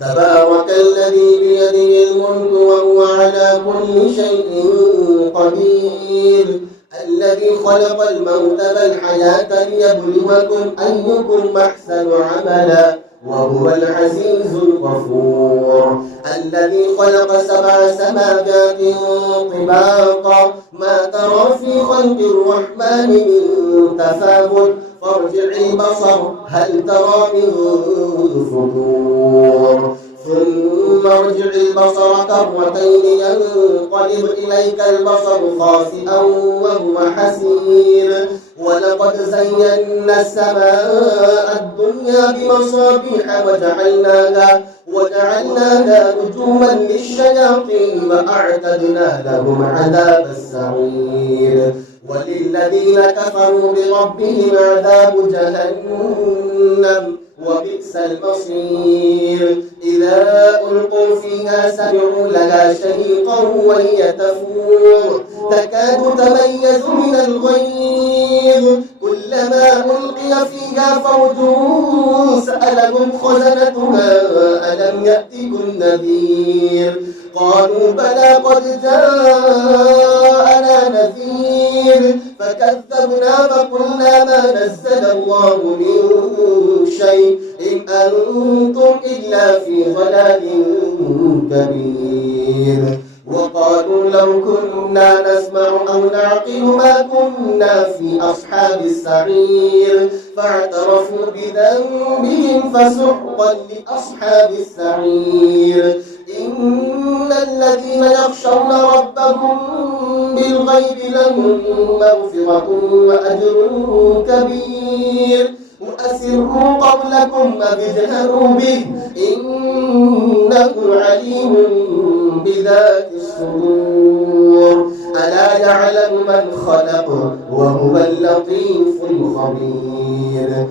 تبارك الذي بيده الملك وهو على كل شيء قدير الذي خلق الموت والحياة ليبلوكم أيكم أحسن عملا وهو العزيز الغفور الذي خلق 7 سماوات طباقا ما ترى في خلق الرحمن من تفاوت فارجع البصر هل ترى من فطور ثم ارجع البصر كرتين ينقلب إليك البصر خاسئا وهو حسير ولقد زينا السماء الدنيا بمصابيح وجعلناها رجوما للشياطين وأعتدنا لهم عذاب السعير وللذين كفروا بربهم عذاب جهنم وبئس المصير إذا ألقوا فيها سمعوا لها شهيقا وهي تفور تكاد تميز من الغيظ كلما ألقي فيها فوج سألهم خزنتها ألم يأتكم نذير قالوا بلى قد جاءنا نذير فكذبنا وقلنا ما نزل الله من شيء إن أنتم إلا في ضلال كبير وقالوا لو كنا نسمع أو نعقل ما كنا في أصحاب السعير فاعترفوا بذنبهم فسحقا لأصحاب السعير إن الذين يخشون ربهم بالغيب لهم مغفرة وأجر كبير وأسروا قولكم وابجهروا به إنه عليم بذات الصدور ألا يعلم من خلق وهو اللطيف الخبير